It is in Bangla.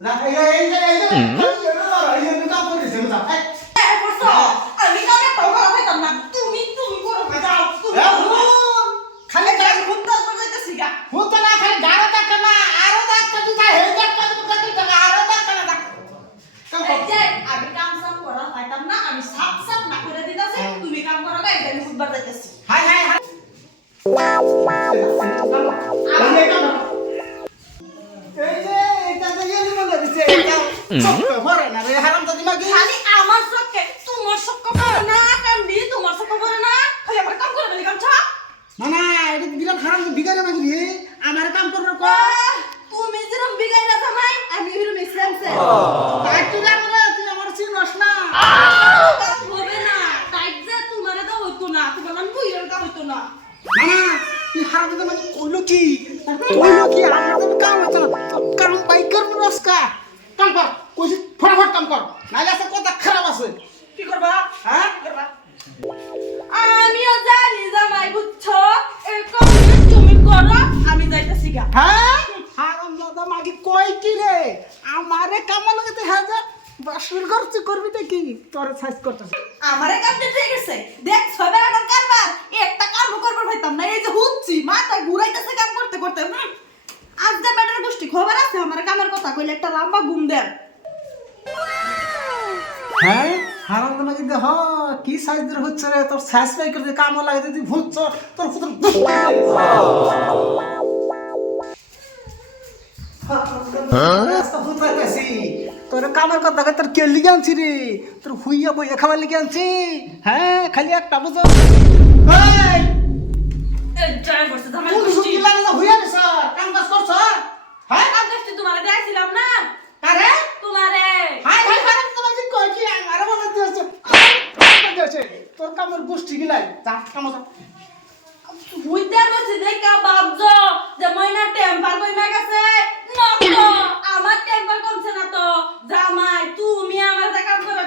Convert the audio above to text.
না এই যে কাম করেছে না আমি কানে টাকা পাইতাম না তুমি তুমি করো যাও তুমি খালি গাড়ি হুন্ডা বাজাইতেছি গা হুতো না খালি গাড়ো টাকা না আরো টাকা দিতা হে টাকা টাকা আরো টাকা না এই যে আমি কাম সাম করা পাইতাম না আমি সাপ সাপ না করে দিতাছি তুমি কাম করো গা এই গাড়ি হুন্ডা বাজাইতেছি হাই হাই হাই এই যে এটা যে ইয়ে মনে দিছে এটা চক্ক ভরে না রে হারাম তো দিমাগে খালি আমার চক্কে তোমার চক্ক করে না কান্দি তোমার চক্ক করে না খালি আমার কাম করে বলি কাম ছা না না এটা বিরাট হারাম তো বিগারে না রে আমার কাম করবে কো তুমি যেরকম বিগাই না জামাই আমি এরকম সেম সেম তাই তুই না তুই আমার চিনস না হবে না টাইট যে তোমারে তো হইতো না তোমার নাম বুইয়ের কা হইতো না না না তুই হারাম তো মানে কইলো কি আমার তো কাম হচ্ছে না কাম পাই করব রসকা কাম কর কইছি ফটাফট কাম কর নাইলে আছে কথা খারাপ আছে কি করবা হ্যাঁ কি করবা আমিও জানি জামাই বুঝছো এরকম তুমি করো আমি যাইতাছি গা হ্যাঁ হারাম দাদা মাগি কই কি রে আমারে কাম লাগাতে হাজার বাসুর করতে করবি তো কি তোর সাইজ করতেছ আমারে কাম দিতে গেছে দেখ সবের আটার কারবার একটা কাম করবার পাইতাম না এই যে হুচ্ছি মাথা ঘুরাইতেছে কাম করতে করতে আজ যে ব্যাটার গোষ্ঠী খবর আছে আমার কামের কথা কইলে একটা লম্বা ঘুম দেন হ্যাঁ হারাম দাদা মাগি দেখ কি সাইজ দের হচ্ছে রে তোর সাইজ পাই করতে কাম লাগাতে তুই ভুলছ তোর পুত্র তোর কামের কথা তোর কে লিগে আনছি রে তোর হুইয়া বইয়া খাবার লিগে আনছি হ্যাঁ খালি একটা বুঝো এই জয় করছে জামাই তুই গোষ্ঠী সুকি লাগে না হুইয়া রে স্যার কাম কাজ করছ হ্যাঁ কাম করতে তোমারে দেখাইছিলাম না আরে তোমারে হাই হাই হারাম তোমার কি কই কি আমারে বলে দিয়েছে তোর কামের গোষ্ঠী গিলাই যা কাম যা বুইতে বসে দেখা ভাবছো যে ময়না টেম্পার কইমা গেছে না তো আমার টেম্পার কমছে না তো জামাই তুমি আমার কাম করে